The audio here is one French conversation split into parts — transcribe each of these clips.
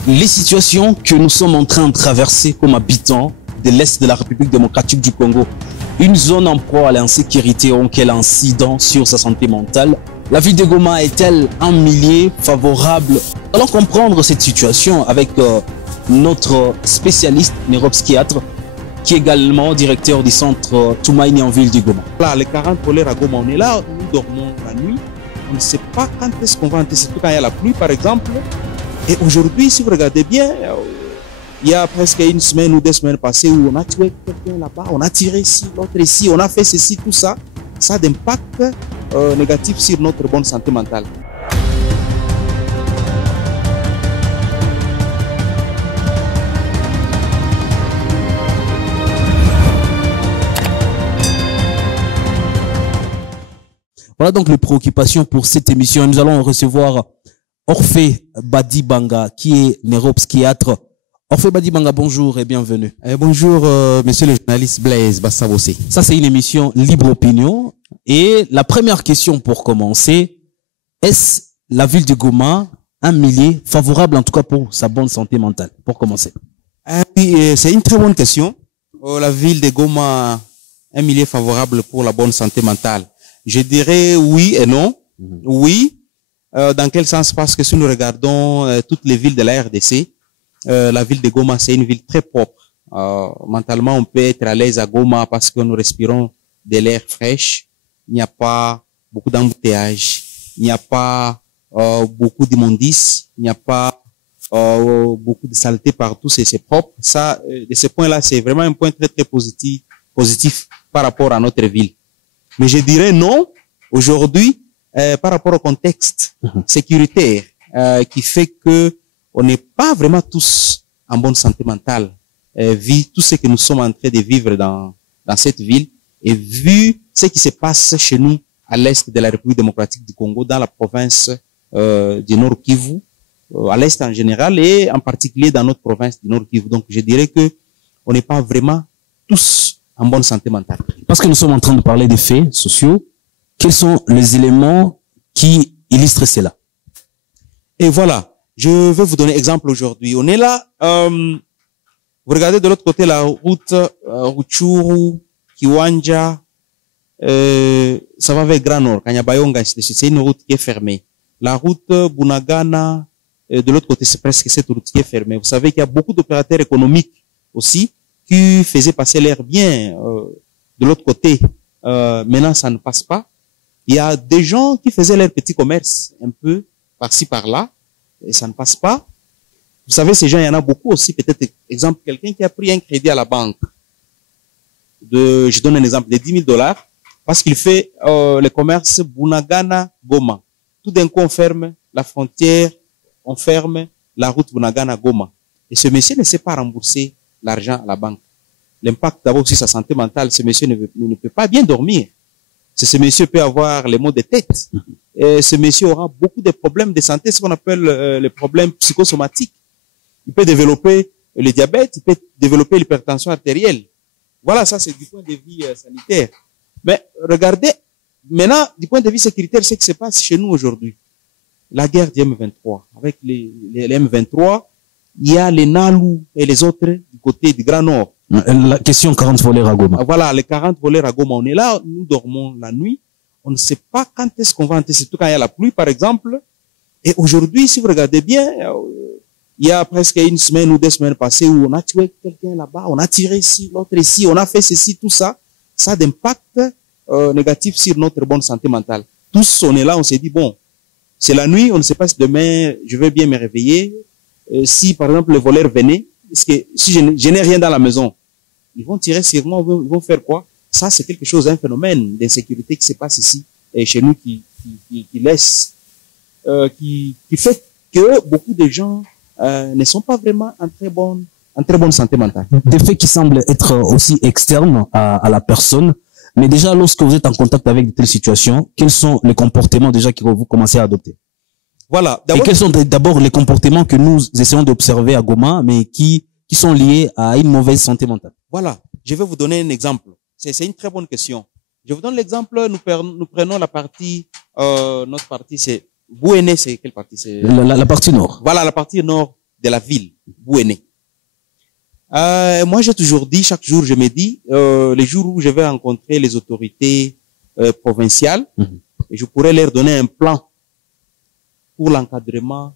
Les situations que nous sommes en train de traverser comme habitants de l'Est de la République démocratique du Congo, une zone en proie à l'insécurité ont quel incident sur sa santé mentale? La ville de Goma est-elle un milieu favorable? Allons comprendre cette situation avec notre spécialiste neuropsychiatre qui est également directeur du centre Toumaïni en ville de Goma. Là, les 40 polaires à Goma, on est là, nous dormons la nuit. On ne sait pas quand est-ce qu'on va entrer, surtout quand il y a la pluie par exemple. Et aujourd'hui, si vous regardez bien, il y a presque une semaine ou 2 semaines passées où on a tué quelqu'un là-bas, on a tiré ici, l'autre ici, on a fait ceci, tout ça. Ça a d'impact négatif sur notre bonne santé mentale. Voilà donc les préoccupations pour cette émission. Nous allons recevoir Orphée Badibanga, qui est neuropsychiatre. Orphée Badibanga, bonjour et bienvenue. Bonjour, monsieur le journaliste Blaise Bassabosé. Ça, c'est une émission Libre Opinion. Et la première question pour commencer, est-ce la ville de Goma un milieu favorable, en tout cas pour sa bonne santé mentale? Pour commencer. Oui, c'est une très bonne question. La ville de Goma, un milieu favorable pour la bonne santé mentale. Je dirais oui et non. Oui, dans quel sens? Parce que si nous regardons toutes les villes de la RDC, la ville de Goma, c'est une ville très propre. Mentalement, on peut être à l'aise à Goma parce que nous respirons de l'air fraîche. Il n'y a pas beaucoup d'embouteillage. Il n'y a pas beaucoup d'immondices. Il n'y a pas beaucoup de saleté partout. C'est propre. Ça, de ce point-là, c'est vraiment un point très, très positif par rapport à notre ville. Mais je dirais non, aujourd'hui, par rapport au contexte sécuritaire qui fait que on n'est pas vraiment tous en bonne santé mentale, vu tout ce que nous sommes en train de vivre dans cette ville et vu ce qui se passe chez nous à l'est de la République démocratique du Congo, dans la province du Nord Kivu, à l'est en général et en particulier dans notre province du Nord Kivu. Donc je dirais que on n'est pas vraiment tous en bonne santé mentale. Parce que nous sommes en train de parler des faits sociaux, quels sont les éléments qui illustrent cela? Et voilà, je vais vous donner exemple aujourd'hui. On est là, vous regardez de l'autre côté la route Ruchuru, Kiwanja, ça va vers Grand Nord, Kanyabayonga, c'est une route qui est fermée. La route Bunagana, de l'autre côté, c'est presque cette route qui est fermée. Vous savez qu'il y a beaucoup d'opérateurs économiques aussi qui faisaient passer l'air bien de l'autre côté. Maintenant, ça ne passe pas. Il y a des gens qui faisaient leur petit commerce un peu par-ci, par-là, et ça ne passe pas. Vous savez, ces gens, il y en a beaucoup aussi. Peut-être, exemple, quelqu'un qui a pris un crédit à la banque je donne un exemple, de $10 000, parce qu'il fait le commerce Bunagana-Goma. Tout d'un coup, on ferme la frontière, on ferme la route Bunagana-Goma. Et ce monsieur ne sait pas rembourser l'argent à la banque. L'impact d'abord sur sa santé mentale, ce monsieur ne peut pas bien dormir. Ce monsieur peut avoir les maux de tête. Et ce monsieur aura beaucoup de problèmes de santé, ce qu'on appelle les problèmes psychosomatiques. Il peut développer le diabète, il peut développer l'hypertension artérielle. Voilà, ça c'est du point de vue sanitaire. Mais regardez, maintenant, du point de vue sécuritaire, ce qui se passe chez nous aujourd'hui. La guerre du M23. Avec les M23, il y a les Nalou et les autres du côté du Grand Nord. La question 40 voleurs à Goma. Voilà, les 40 voleurs à Goma. On est là, nous dormons la nuit. On ne sait pas quand est-ce qu'on va entrer, surtout quand il y a la pluie, par exemple. Et aujourd'hui, si vous regardez bien, il y a presque une semaine ou 2 semaines passées où on a tué quelqu'un là-bas, on a tiré ici, l'autre ici, on a fait ceci, tout ça. Ça a d'impact négatif sur notre bonne santé mentale. Tous, on est là, on s'est dit, bon, c'est la nuit, on ne sait pas si demain, je vais bien me réveiller. Si, par exemple, les voleurs venaient, parce que si je n'ai rien dans la maison, ils vont tirer sur moi, ils vont faire quoi? Ça, c'est quelque chose, un phénomène d'insécurité qui se passe ici, et chez nous, qui fait que beaucoup de gens ne sont pas vraiment en très bonne santé mentale. Des faits qui semblent être aussi externes à la personne. Mais déjà, lorsque vous êtes en contact avec de telles situations, quels sont les comportements déjà que vous commencez à adopter? Voilà. Et quels sont d'abord les comportements que nous essayons d'observer à Goma, mais qui sont liés à une mauvaise santé mentale? Voilà. Je vais vous donner un exemple. C'est une très bonne question. Je vous donne l'exemple. Nous prenons la partie, notre partie, c'est Bouéné, c'est quelle partie? C'est la partie nord. Voilà, la partie nord de la ville, Bouéné. Moi, j'ai toujours dit, chaque jour, je me dis, les jours où je vais rencontrer les autorités provinciales, et je pourrais leur donner un plan pour l'encadrement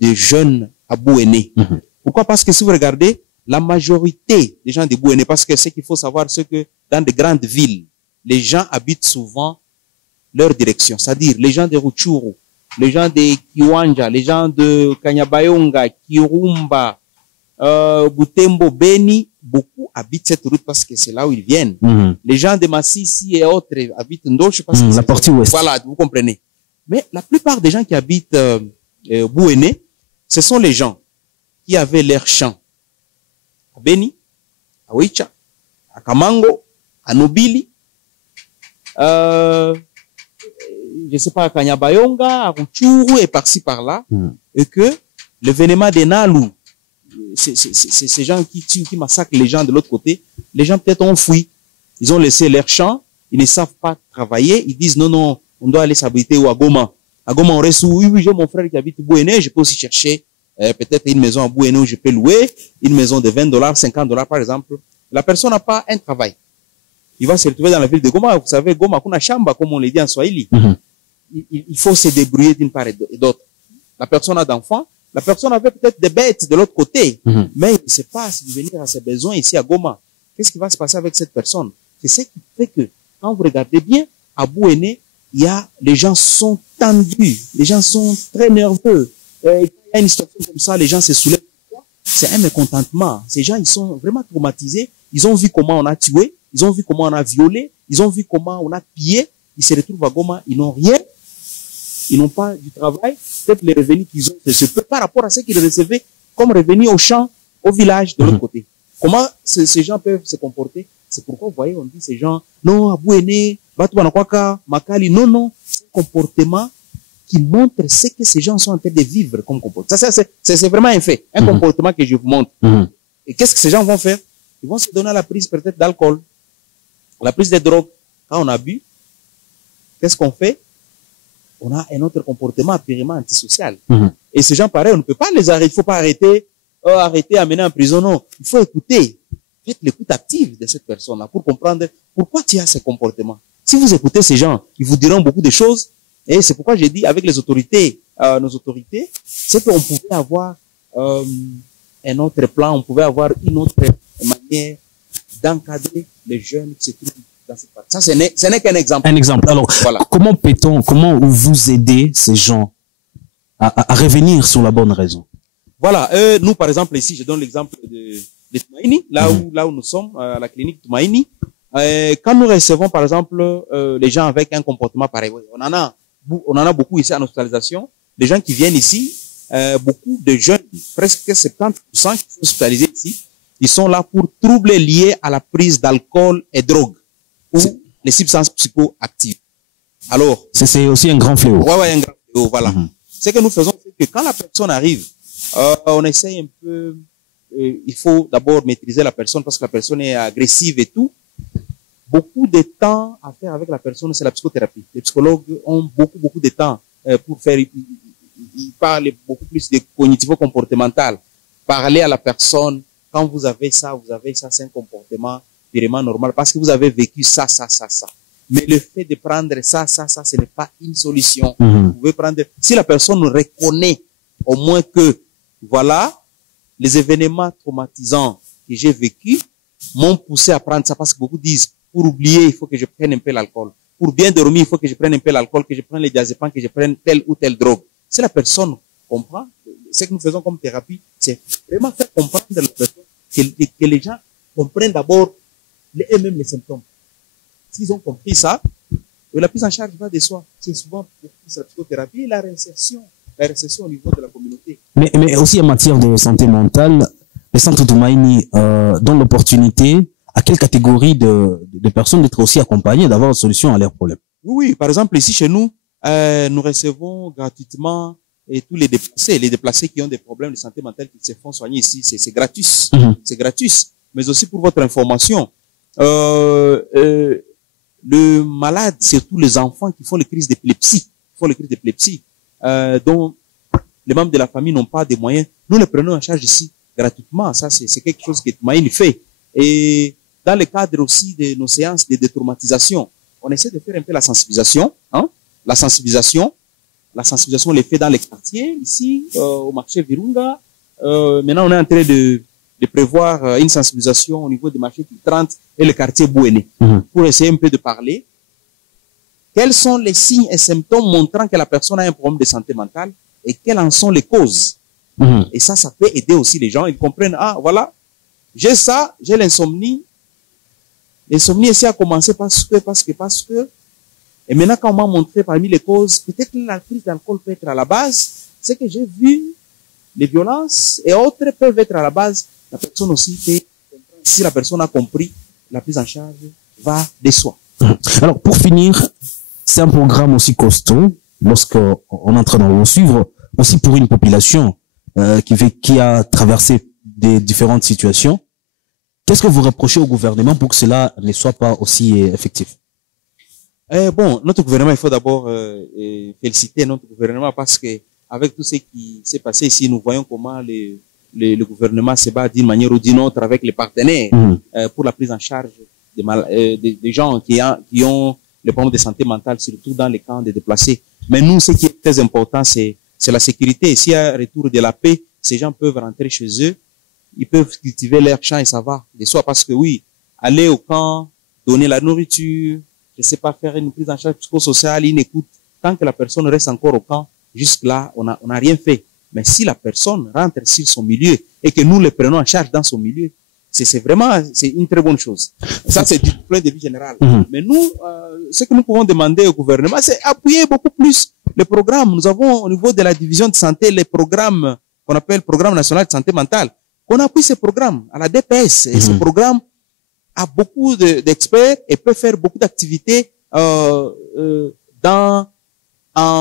des jeunes à Bouéné. Pourquoi? Parce que si vous regardez, la majorité des gens de Bouéné, parce que ce qu'il faut savoir, c'est que dans de grandes villes, les gens habitent souvent leur direction. C'est-à-dire, les gens de Rutshuru, les gens de Kiwanja, les gens de Kanyabayonga, Kirumba, Butembo, Beni, beaucoup habitent cette route parce que c'est là où ils viennent. Les gens de Massissi et autres habitent Ndoche parce que la partie ouest. Voilà, vous comprenez. Mais la plupart des gens qui habitent Bouéné, ce sont les gens qui avaient leurs champs à Beni, à Oicha, à Kamango, à Nobili, je sais pas, à Kanyabayonga, à Rutshuru et par-ci par-là, et que l'événement des Nalu, ces gens qui tuent, qui massacrent les gens de l'autre côté, les gens peut-être ont fui. Ils ont laissé leurs champs, ils ne savent pas travailler, ils disent non, non, on doit aller s'habiter à Goma. À Goma, on reste où? Oui, j'ai mon frère qui habite Bouéné, je peux aussi chercher peut-être une maison à Bouéné où je peux louer, une maison de $20, $50 par exemple. La personne n'a pas un travail. Il va se retrouver dans la ville de Goma. Vous savez, Goma, kuna shamba, comme on le dit en Swahili. Il faut se débrouiller d'une part et d'autre. La personne a d'enfants. La personne avait peut-être des bêtes de l'autre côté. Mais il ne sait pas subvenir à ses besoins ici à Goma. Qu'est-ce qui va se passer avec cette personne? C'est ce qui fait que, quand vous regardez bien, à Bouéné, les gens sont tendus. Les gens sont très nerveux. Il y a une situation comme ça, les gens se soulèvent. C'est un mécontentement. Ces gens, ils sont vraiment traumatisés. Ils ont vu comment on a tué. Ils ont vu comment on a violé. Ils ont vu comment on a pillé. Ils se retrouvent à Goma. Ils n'ont rien. Ils n'ont pas du travail. Peut-être les revenus qu'ils ont, c'est peu par rapport à ce qu'ils recevaient comme revenus au champ, au village de l'autre côté. Comment ces gens peuvent se comporter? C'est pourquoi, vous voyez, on dit ces gens, non, Abouéné, Batouanakwaka, Makali, non, non. C'est un comportement qui montre ce que ces gens sont en train de vivre comme comportement. Ça, c'est vraiment un fait. Un comportement que je vous montre. Et qu'est-ce que ces gens vont faire? Ils vont se donner à la prise peut-être d'alcool, la prise de drogue. Quand on a bu, qu'est-ce qu'on fait? On a un autre comportement apparemment antisocial. Et ces gens pareils, on ne peut pas les arrêter. Il ne faut pas arrêter, amener en prison. Non, il faut écouter. Faites l'écoute active de cette personne-là pour comprendre pourquoi tu as ce comportement. Si vous écoutez ces gens, ils vous diront beaucoup de choses. Et c'est pourquoi j'ai dit avec les autorités, nos autorités, c'est qu'on pouvait avoir un autre plan, on pouvait avoir une autre manière d'encadrer les jeunes qui se trouvent dans cette partie. Ça, ce n'est qu'un exemple. Un exemple. Alors, voilà. Comment vous aider ces gens à revenir sur la bonne raison? Voilà. Nous, par exemple, ici, je donne l'exemple de Tumaini, là où nous sommes, à la clinique Tumaini. Quand nous recevons, par exemple, les gens avec un comportement pareil, on en a beaucoup ici en hospitalisation. Les gens qui viennent ici, beaucoup de jeunes, presque 70% qui sont hospitalisés ici, ils sont là pour troubles liés à la prise d'alcool et drogue ou les substances psychoactives. Alors, c'est aussi un grand fléau. Ouais, un grand fléau, voilà. Ce que nous faisons, c'est que quand la personne arrive, on essaye un peu, il faut d'abord maîtriser la personne parce que la personne est agressive et tout. Beaucoup de temps à faire avec la personne, c'est la psychothérapie. Les psychologues ont beaucoup de temps pour faire, ils parlent beaucoup plus de cognitivo-comportemental. Parler à la personne, quand vous avez ça, c'est un comportement vraiment normal parce que vous avez vécu ça. Mais le fait de prendre ça, ce n'est pas une solution. Vous pouvez prendre, si la personne reconnaît au moins que, voilà, les événements traumatisants que j'ai vécus m'ont poussé à prendre ça parce que beaucoup disent, pour oublier, il faut que je prenne un peu l'alcool. Pour bien dormir, il faut que je prenne un peu l'alcool, que je prenne les diazépams, que je prenne telle ou telle drogue. Si la personne comprend, ce que nous faisons comme thérapie, c'est vraiment faire comprendre à la personne que les gens comprennent d'abord eux-mêmes les symptômes. S'ils ont compris ça, la prise en charge va de soi. C'est souvent pour la psychothérapie et la réinsertion au niveau de la communauté. Mais aussi en matière de santé mentale, le centre Tumaini donne l'opportunité à quelle catégorie de personnes d'être aussi accompagnées, d'avoir une solution à leurs problèmes? Oui, par exemple, ici chez nous, nous recevons gratuitement tous les déplacés qui ont des problèmes de santé mentale qui se font soigner ici. C'est gratuit. C'est gratuit. Mais aussi pour votre information, le malade, surtout les enfants qui font les crises d'épilepsie, dont les membres de la famille n'ont pas de moyens, nous les prenons en charge ici gratuitement. Ça, c'est quelque chose que Tumaini fait. Et dans le cadre aussi de nos séances de détraumatisation, on essaie de faire un peu la sensibilisation. Hein? La sensibilisation, on les fait dans les quartiers, ici, au marché Virunga. Maintenant, on est en train de prévoir une sensibilisation au niveau du marché 30 et le quartier Bouéné, pour essayer un peu de parler. Quels sont les signes et symptômes montrant que la personne a un problème de santé mentale et quelles en sont les causes? Et ça peut aider aussi les gens. Ils comprennent, ah, voilà, j'ai ça, j'ai l'insomnie. L'insomnie ici a commencé parce que. Et maintenant, quand on m'a montré parmi les causes, peut-être que la prise d'alcool peut être à la base. C'est que j'ai vu les violences et autres peuvent être à la base. La personne aussi fait, si la personne a compris, la prise en charge va de soi. Alors, pour finir, c'est un programme aussi costaud lorsqu'on est en train de le suivre, aussi pour une population qui a traversé des différentes situations. Qu'est-ce que vous reprochez au gouvernement pour que cela ne soit pas aussi effectif? Bon, notre gouvernement, il faut d'abord féliciter notre gouvernement parce que avec tout ce qui s'est passé ici, nous voyons comment le gouvernement se bat d'une manière ou d'une autre avec les partenaires pour la prise en charge des gens qui ont les problèmes de santé mentale, surtout dans les camps de déplacés. Mais nous, ce qui est très important, c'est la sécurité. S'il y a un retour de la paix, ces gens peuvent rentrer chez eux, ils peuvent cultiver leur champ et ça va de soi. Parce que oui, aller au camp, donner la nourriture, je sais pas, faire une prise en charge psychosociale, une écoute, tant que la personne reste encore au camp, jusque-là, on n'a rien fait. Mais si la personne rentre sur son milieu et que nous le prenons en charge dans son milieu, c'est vraiment, c'est une très bonne chose. Ça, c'est du point de vue général. Mais nous, ce que nous pouvons demander au gouvernement, c'est appuyer beaucoup plus les programmes. Nous avons au niveau de la division de santé les programmes qu'on appelle Programme national de santé mentale. Qu'on appuie ces programmes à la DPS. Et ce programme a beaucoup d'experts et peut faire beaucoup d'activités en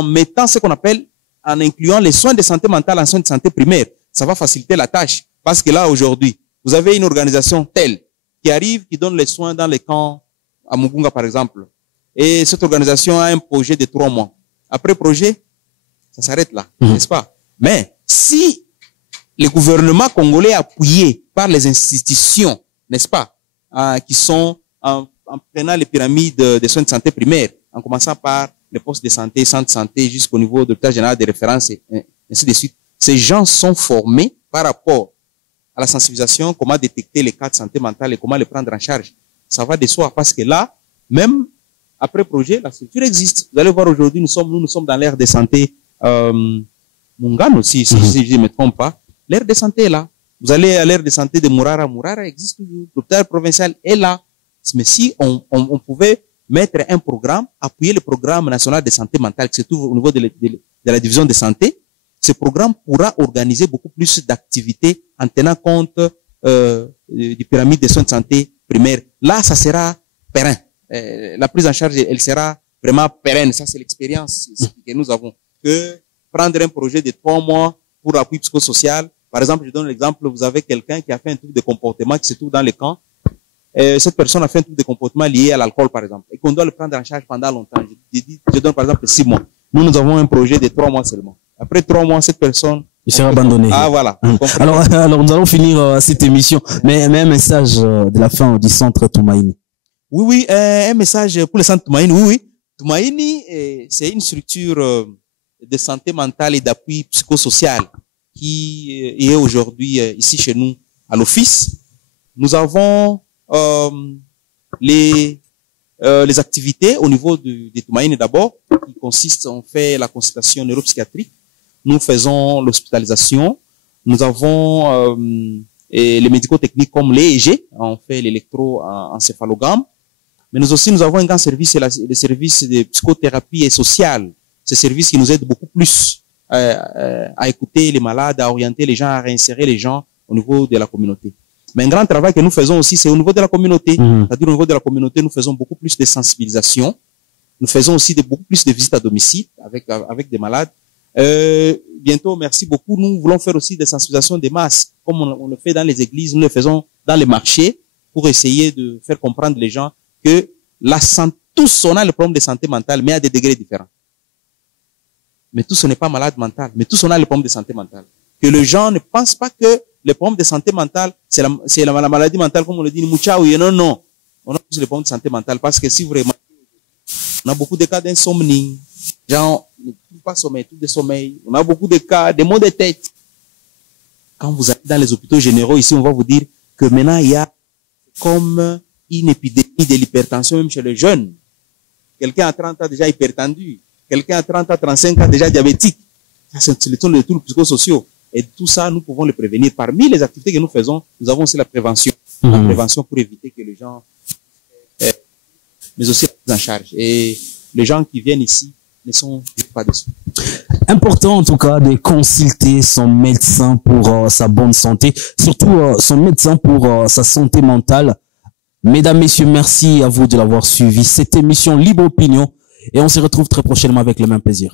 mettant ce qu'on appelle, en incluant les soins de santé mentale en soins de santé primaire. Ça va faciliter la tâche. Parce que là, aujourd'hui, vous avez une organisation telle qui arrive, qui donne les soins dans les camps, à Mugunga par exemple. Et cette organisation a un projet de 3 mois. Après projet, ça s'arrête là, n'est-ce pas? Mais si le gouvernement congolais appuyé par les institutions, n'est-ce pas, qui sont en prenant les pyramides des soins de santé primaires, en commençant par les postes de santé, centres de santé, jusqu'au niveau de l'hôpital général de référence, et ainsi de suite. Ces gens sont formés par rapport à la sensibilisation, comment détecter les cas de santé mentale et comment les prendre en charge. Ça va de soi, parce que là, même après projet, la structure existe. Vous allez voir aujourd'hui, nous sommes dans l'ère de santé, Mungano aussi, si je ne me trompe pas. L'ère de santé est là. Vous allez à l'ère de santé de Mourara. Mourara existe toujours. L'hôpital provincial est là. Mais si on pouvait mettre un programme, appuyer le programme national de santé mentale, qui se trouve au niveau de la division de santé, ce programme pourra organiser beaucoup plus d'activités en tenant compte du pyramide des soins de santé primaires. Là, ça sera périn. La prise en charge, elle sera vraiment pérenne. Ça, c'est l'expérience que nous avons. Que prendre un projet de 3 mois pour l'appui psychosocial. Par exemple, je donne l'exemple, vous avez quelqu'un qui a fait un truc de comportement qui se trouve dans les camps. Cette personne a fait un truc de comportement lié à l'alcool, par exemple, et qu'on doit le prendre en charge pendant longtemps. Je donne par exemple 6 mois. Nous avons un projet de 3 mois seulement. Après 3 mois, cette personne... Il sera abandonné. Ah, voilà. Alors, nous allons finir cette émission. Mais un message de la fin du centre Tumaini. Oui, un message pour le centre Tumaini. Oui. Tumaini, c'est une structure de santé mentale et d'appui psychosocial qui est aujourd'hui ici chez nous à l'office. Nous avons les activités au niveau de Tumaini d'abord, qui consistent, on fait la consultation neuropsychiatrique, nous faisons l'hospitalisation, nous avons les médico-techniques comme l'EEG, on fait l'électroencéphalogramme, mais nous avons un grand service, c'est le service de psychothérapie et sociale. Ce service qui nous aide beaucoup plus à écouter les malades, à orienter les gens, à réinsérer les gens au niveau de la communauté. Mais un grand travail que nous faisons aussi, c'est au niveau de la communauté. C'est-à-dire au niveau de la communauté, nous faisons beaucoup plus de sensibilisation. Nous faisons aussi beaucoup plus de visites à domicile avec des malades. Bientôt, merci beaucoup. Nous voulons faire aussi des sensibilisations des masses, comme on le fait dans les églises, nous le faisons dans les marchés pour essayer de faire comprendre les gens que la santé, tous on a le problème de santé mentale, mais à des degrés différents. mais tous on n'est pas malade mental, mais tous on a les problèmes de santé mentale. Que les gens ne pensent pas que les problèmes de santé mentale, c'est la maladie mentale, comme on le dit, non, non. On a tous les problèmes de santé mentale, parce que si vous remarquez, on a beaucoup de cas d'insomnie, gens ne trouvent pas sommeil, tout de sommeil. On a beaucoup de cas, des maux de tête. Quand vous allez dans les hôpitaux généraux, ici, on va vous dire que maintenant, il y a comme une épidémie de l'hypertension, même chez les jeunes. Quelqu'un à 30 ans déjà hypertendu. Quelqu'un à 30 ans, 35 ans déjà diabétique. Ça, c'est le troubles psychosociaux. Et tout ça, nous pouvons le prévenir. Parmi les activités que nous faisons, nous avons aussi la prévention. La prévention pour éviter que les gens, mais aussi la prise en charge. Et les gens qui viennent ici ne sont pas dessus. Important en tout cas de consulter son médecin pour sa bonne santé, surtout son médecin pour sa santé mentale. Mesdames, messieurs, merci à vous de l'avoir suivi. Cette émission Libre Opinion et on se retrouve très prochainement avec le même plaisir.